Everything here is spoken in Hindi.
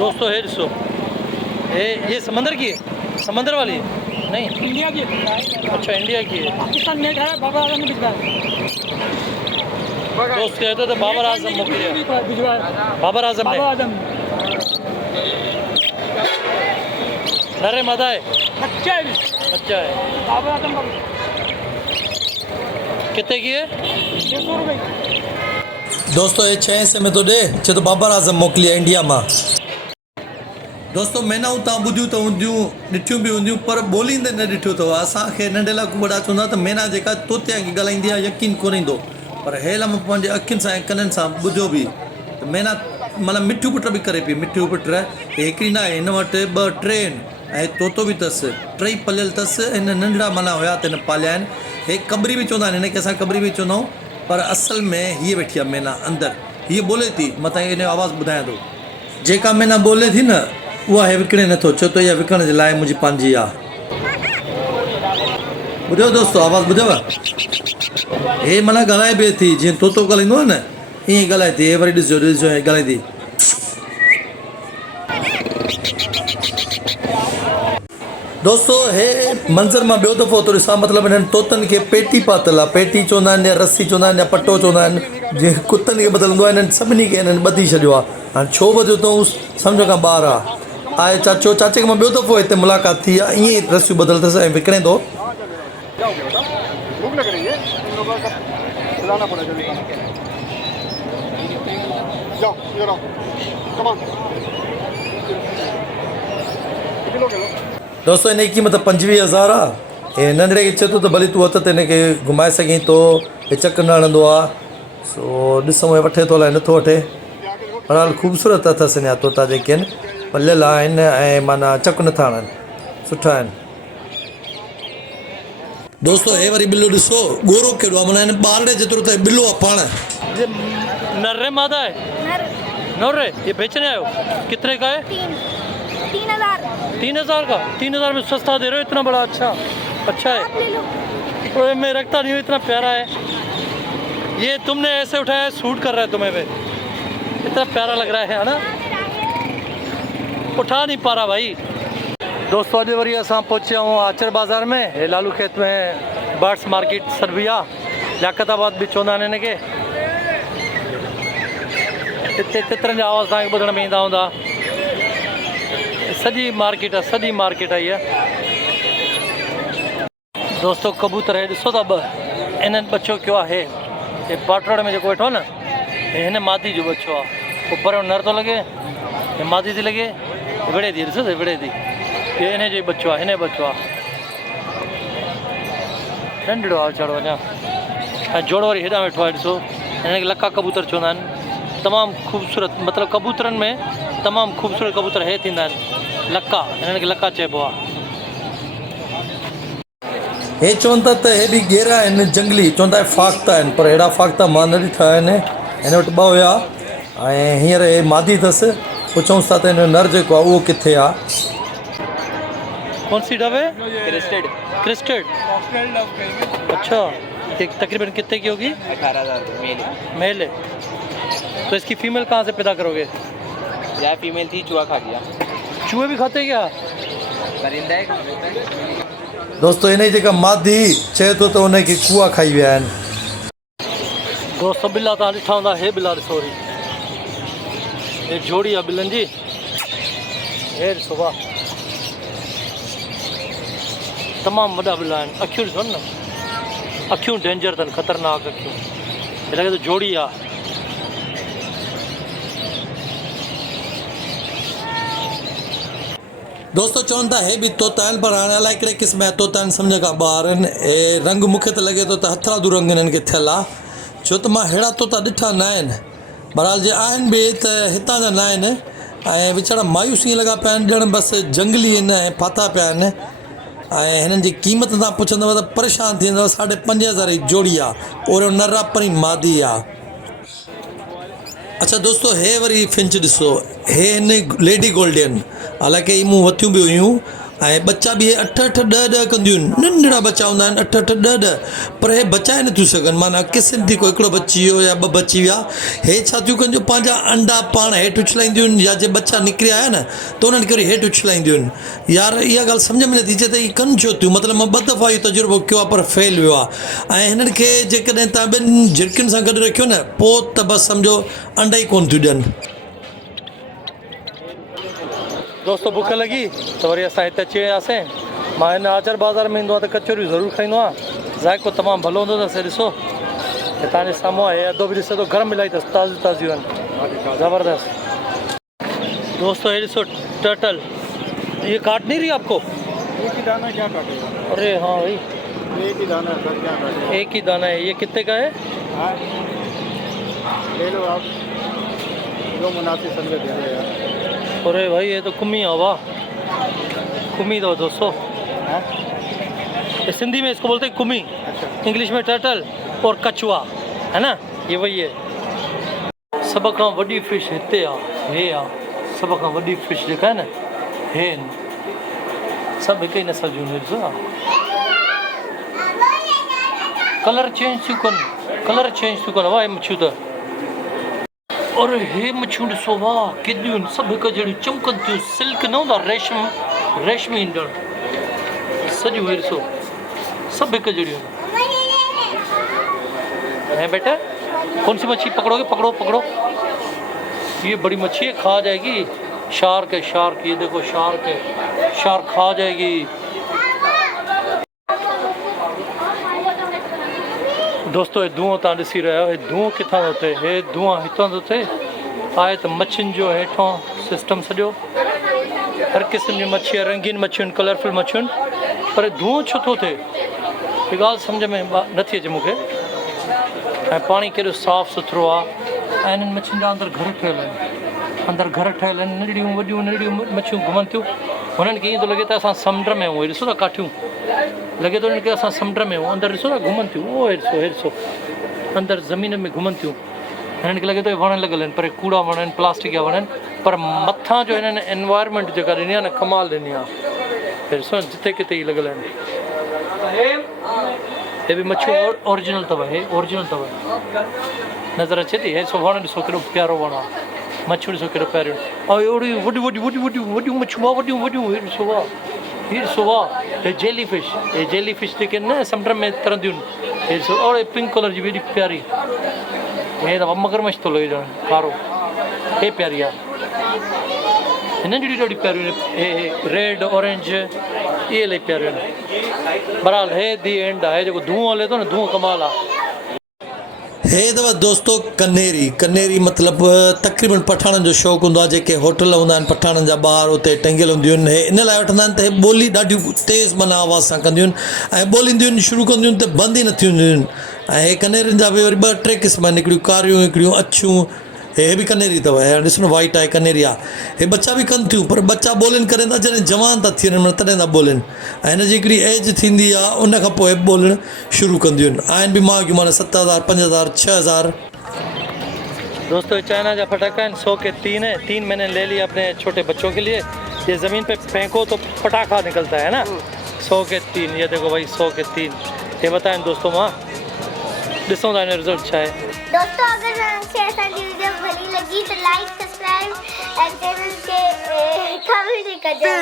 दोस्तों है सो ये समंदर की है, समंदर वाली है नहीं इंडिया की। अच्छा इंडिया की है। पाकिस्तान में खड़ा है, बाबा आजम ने भिजवाया। दोस्त कहते थे बाबर आजम मोकलिया, भिजवाया बाबर आजम ने। बाबा आजम। नरे मादा है, बच्चा है, अच्छा है। बाबा आजम का। कितने की है? 100 रुपये। दोस्तों ये 6 से में तो ॾे छो तो बाबर आज़म मोकिलिया इंडिया मां। दोस्तों मैनाऊं तव्हां ॿुधियूं त हूंदियूं, ॾिठियूं बि हूंदियूं, पर ॿोलींदे न ॾिठियो अथव। असांखे नंढे लाकू वॾा चवंदा त मैना जेका तोते वांगुरु ॻाल्हाईंदी आहे यकीन कोन ईंदो, पर हेल मां पंहिंजे अखियुनि सां ऐं कननि सां ॿुधियो बि त मैना मतिलबु मिठियूं पुट बि करे पई। मिठियूं पुट हिकिड़ी न आहे, हिन वटि 2 टे आहिनि ऐं तोतो बि अथसि, 3 पलियल अथसि। हिन नंढड़ा माना हुया त हिन पालिया आहिनि। हे कबरी बि चवंदा आहिनि, हिनखे असां कबरी बि चवंदा आहियूं, पर असल में हीअ वेठी आहे मैना अंदरि। हीअ ॿोले थी, मां तव्हांखे हिन जो आवाज़ु ॿुधायां थो। जेका मैना ॿोले थी न उहा हे विकिणे नथो, छो त इहा विकण जे लाइ मुंहिंजी पंहिंजी आहे। ॿुधियो दोस्तो, आवाज़ु ॿुधियव? हे माना ॻाल्हाए बि थी जीअं तोतो ॻाल्हाईंदो आहे न, ईअं ॻाल्हाए थी। हे वरी ॾिसजो ॾिसजो हे ॻाल्हाए थी। दोस्तो हे मंज़र मां ॿियो दफ़ो थो ॾिसां, मतिलबु हिननि तोतनि खे पेटी पातल आहे। पेटी चवंदा आहिनि या रसी चवंदा आहिनि या पटो चवंदा आहिनि, जीअं कुतनि खे बदिलंदो आहे, हिननि सभिनी खे हिननि ॿधी छॾियो आहे। हाणे छो ॿधियो अथऊं सम्झ खां ॿाहिरि आहे। चाचो चाचे खे मां ॿियो दफ़ो हिते मुलाक़ात थी आहे, ईअं ई रसियूं बदिल अथसि ऐं विकिणे थो। दोस्तों हिन जी क़ीमत 25,000 आहे। हे नंढड़े खे चए थो त भली तूं हथ ते हिनखे घुमाए सघीं थो, हे चक न हणंदो आहे। सो ॾिसूं हे वठे थो अलाए नथो वठे। बहरहाल ख़ूबसूरत अथसि अञा तोता जेके आहिनि, पलियल आहिनि ऐं माना चक नथा हणनि, सुठा आहिनि। दोस्तो हे वरी बिल्लो ॾिसो, गोरो कहिड़ो आहे, माना हिन ॿारड़े जेतिरो त बिल्लो आहे पाण। ये नर्रे मादा है, नर्रे। ये बेचने आए हो, कितने का है? 3,000 का। 3,000 में सस्ता दे रहे हो, इतना बड़ा। अच्छा है, तो मैं रखता नहीं हूँ, इतना प्यारा है। ये तुमने ऐसे उठाया, सूट कर रहा है तुम्हें पे, इतना प्यारा लग रहा है ना, उठा नहीं पा रहा भाई। दोस्तों अॼु वरी असां पहुचे आहियूं आचर बाज़ार में, हे लालू खेत में बर्ड्स मार्केट सर्बिया लियाकताबाद बि चवंदा आहिनि हिनखे। हिते तितरनि जा आवाज़ तव्हांखे ॿुधण में ईंदा हूंदा। सॼी मार्केट आहे इहा। दोस्तों कबूतर हे ॾिसो था, इन्हनि बच्चो कयो आहे। हे बाटरोड में जेको वेठो आहे न, हे हिन मादी जो बच्चो आहे। ऊपर नर थो लॻे, हे मादी थी लॻे, विड़े थी, ॾिसो विड़े थी। ये हिन जो ई बच्चो आहे, हिन जो बच्चो आहे, नंढड़ो आहे वीचारो अञा। ऐं जोड़ो वरी हेॾां वेठो आहे, ॾिसो हिनखे लका कबूतर चवंदा आहिनि। तमामु ख़ूबसूरत, मतिलबु कबूतरनि में तमामु ख़ूबसूरत कबूतर हे थींदा आहिनि, लका। हिननि खे लका चइबो आहे। हे चवनि था त हे बि गेरा आहिनि जंगली, चवंदा फाख्ता आहिनि, पर अहिड़ा फाख्ता मां न ॾिठा आहिनि। हिन वटि 2 हुया ऐं हींअर हे मादी अथसि। पुछूंसि था त हिन जो नर जेको आहे उहो किथे आहे। कौन सी डब है? क्रिस्टेड। अच्छा, एक तकरीबन कितने की होगी? 18,000 मेल है। तो इसकी फीमेल कहाँ से पैदा करोगे? यार फीमेल थी, चूहा खा गया। चूहे भी खाते हैं क्या? परिंदा है। दोस्तों हिन जी जेका मादी चए थो त हुनखे कुआ खाई विया आहिनि। दोस्तों बिल्ला तव्हां ॾिठा हूंदा, हे बिल्ला ॾिसो वरी, हे जोड़ी आहे बिल्लनि जी। हे ॾिसो वाह, तमामु वॾा बिल्ला आहिनि। अखियूं ॾिसो न, अखियूं डेंजर अथनि, ख़तरनाक अखियूं। हे लॻे थो जोड़ी आहे। दोस्तों चवनि था हे बि तोता आहिनि, पर हाणे अलाए कहिड़े क़िस्म जा तोता आहिनि, सम्झ खां ॿाहिरि आहिनि। हे रंग मूंखे त लॻे थो त हथरादू रंग हिननि खे थियल आहे, छो त मां अहिड़ा तोता ॾिठा न आहिनि। बहरहाल जे आहिनि बि त हितां जा न आहिनि ऐं वीचारा मायूस ईअं लॻा पिया आहिनि, ॼण बसि जंगली आहिनि ऐं फाथा पिया आहिनि। ऐं हिननि जी क़ीमत तव्हां पुछंदव त परेशान थी वेंदव। 5,500 जी जोड़ी आहे, और नर आहे परी मादी आहे। अच्छा दोस्तों हे वरी फिंच ॾिसो, हे हिन लेडी गोल्डन, हालांकि इमूं वथियूं बि हुयूं ऐं बच्चा बि हे 8-8 10-10 कंदियूं आहिनि, नंढड़ा बच्चा हूंदा आहिनि 8-8 10-10, पर हे बचाए नथियूं सघनि, माना क़िस्म थी कोई हिकिड़ो बची वियो या ॿ बची विया, हे छा थियूं कनि जो पंहिंजा अंडा पाण हेठि उछलाईंदियूं आहिनि, या जे बच्चा निकिरी आया न त उन्हनि खे वरी हेठि उछलाईंदियूं आहिनि। यार इहा ॻाल्हि सम्झ में नथी अचे त हीअ कनि छो थियूं, मतिलबु मां 2 दफ़ा इहो तजुर्बो कयो आहे पर फेल वियो आहे। ऐं हिननि खे जेकॾहिं तव्हां ॿिनि झिरकियुनि सां गॾु रखियो न पोइ त बसि सम्झो अंडा ई कोन थियूं ॾियनि। दोस्तों बुख लॻी त वरी असां हिते अची वियासीं। मां हिन आचार बाज़ार में ईंदो आहियां त कचौरियूं ज़रूरु खाईंदो आहियां, ज़ाइको तमामु भलो हूंदो अथसि। ॾिसो हे तव्हांजे साम्हूं आहे, अधो बि ॾिसे थो गरम मिलाई अथसि, ताज़ियूं ताज़ियूं आहिनि, ज़बरदस्त। दोस्तों ये ॾिसो टर्टल, ये काट नहीं रही आपको? एक ही दाना क्या काटेगा? अरे हाँ भाई एक ही दाना है सर, क्या काटेगा? एक ही दाना है। ये कितने का है? हाँ, ले लो आप, जो मुनासिब समझे दे दो यार। अरे भाई ये तो कुम्मी है, वाह कुम्मी दो दोस्तों। हाँ? ये सिंधी में इसको बोलते हैं कुम्मी, अच्छा, इंग्लिश में टर्टल और कछुआ, है ना, ये वही है। सब खां वॾी फिश हिते आहे, हे आहे सब खां वॾी फिश जेका आहे न, हे सभु हिक ई नस्ल जूं ॾिसो कलर चेंज थियूं कनि, कलर चेंज थियूं कनि, वाह मच्छियूं त। और हे मच्छियूं ॾिसो वाह केॾियूं आहिनि, सभु हिक जहिड़ियूं चमकनि थियूं, सिल्क न हूंदो आहे रेशम, रेशमी ईंदड़ सॼियूं, हे ॾिसो सभु हिक जहिड़ियूं। हैं बेटा कौन सी मच्छी पकड़ोगे? पकड़ो पकड़ो, ये बड़ी मच्छी है, खा जाएगी। शार्क है, शार्क, ये देखो शार्क है, शार्क खा जाएगी। दोस्तों ये धुआं तव्हां ॾिसी रहिया आहियो, हे धुआं किथां थो थिए? हे धुआं हितां थो थिए, आहे त मच्छियुनि जो हेठां सिस्टम सॼो, हर क़िस्म जी मच्छी आहे, रंगीन मच्छियूं आहिनि, कलरफुल मच्छियूं आहिनि, पर धुआं छो थो थिए हीअ ॻाल्हि सम्झ में नथी अचे मूंखे। ऐं पाणी केॾो साफ़ु सुथिरो आहे, ऐं हिननि मच्छियुनि जा अंदरि घर ठहियल आहिनि, अंदरि घर ठहियल आहिनि, नंढड़ियूं वॾियूं नंढड़ियूं मच्छियूं घुमनि थियूं। हुननि खे ईअं थो लॻे त असां समुंड में आहियूं, ॾिसो था काठियूं, लॻे थो हुननि खे असां समुंड में आहियूं, अंदरि ॾिसो था घुमनि थियूं, उहो ॾिसो हे ॾिसो अंदरि ज़मीन में घुमनि थियूं। हिननि खे लॻे थो वण लॻल आहिनि, पर कूड़ा वण आहिनि, प्लास्टिक जा वण आहिनि, पर मथां जो हिननि एनवायरमेंट जेका ॾिनी आहे न, कमाल ॾिनी आहे। हे ॾिसो जिते किथे ई लॻल आहिनि। हे बि मच्छियूं ओरिजिनल अथव, हे ओरिजिनल अथव, नज़र अचे थी? हे वण ॾिसो केॾो प्यारो वण आहे, मच्छियूं ॾिसो केॾो प्यारियूं, ऐं अहिड़ियूं वॾियूं वॾियूं वॾियूं वॾियूं वॾियूं मच्छियूं आहे, वॾियूं वॾियूं, हे ॾिसो वाह, हीअ ॾिसो वाह, हे जेली फिश, हे जेली फिश जेके आहिनि न समुंड में तरंदियूं आहिनि, हे ॾिसो और पिंक कलर जी बि एॾी प्यारी, हे त मगरमच्छ थो लॻे ॼण कारो, हे प्यारी आहे, हिननि जूं ॾाढी प्यारियूं आहिनि, हे रेड ऑरेंज इहे इलाही प्यारियूं आहिनि। बहरहाल हे दी एंड आहे, जेको धुओं हले थो न, धुओं कमाल आहे। हे अथव दोस्तो कनेरी, कनेरी मतिलबु तक़रीबन पठाणनि जो शौक़ु हूंदो आहे, जेके होटल हूंदा आहिनि पठाणनि जा ॿाहिरि उते टंगियल हूंदियूं आहिनि, हे इन लाइ वठंदा आहिनि त हे ॿोली ॾाढियूं तेज़ माना आवाज़ सां कंदियूं आहिनि, ऐं ॿोलींदियूं आहिनि, शुरू कंदियूं आहिनि त बंदि ई न थींदियूं आहिनि। ऐं हे कनेरियुनि जा बि वरी 2-3 क़िस्म आहिनि, हिकिड़ियूं कारियूं, हिकिड़ियूं अछियूं, हे बि कनेरी अथव, हे ॾिसो न वाइट आहे कनेरी आहे, हे बच्चा बि कनि थियूं, पर बच्चा ॿोलिनि करे था जॾहिं जवान था थी वञनि तॾहिं था ॿोलिनि, ऐं हिन जी हिकिड़ी एज थींदी आहे, उन खां पोइ ॿोलणु शुरू कंदियूं आहिनि। आहिनि बि महांगियूं, माना 7,000 5,000 6,000। दोस्तों ये चाइना का पटाखा है, 100 के 3 है, 3 मैंने ले लिए अपने छोटे बच्चों के लिए। ये ज़मीन पे फेंको तो पटाखा निकलता है ना, 100 के 3, ये देखो भाई 100 के 3। ये बताएं दोस्तों, माँ ॾिसो था रिजल्ट छा है। दोस्तों अगर आपको असांजी वीडियो भली लगी तो लाइक सब्सक्राइब ऐं चैनल खे कमेंट कजो।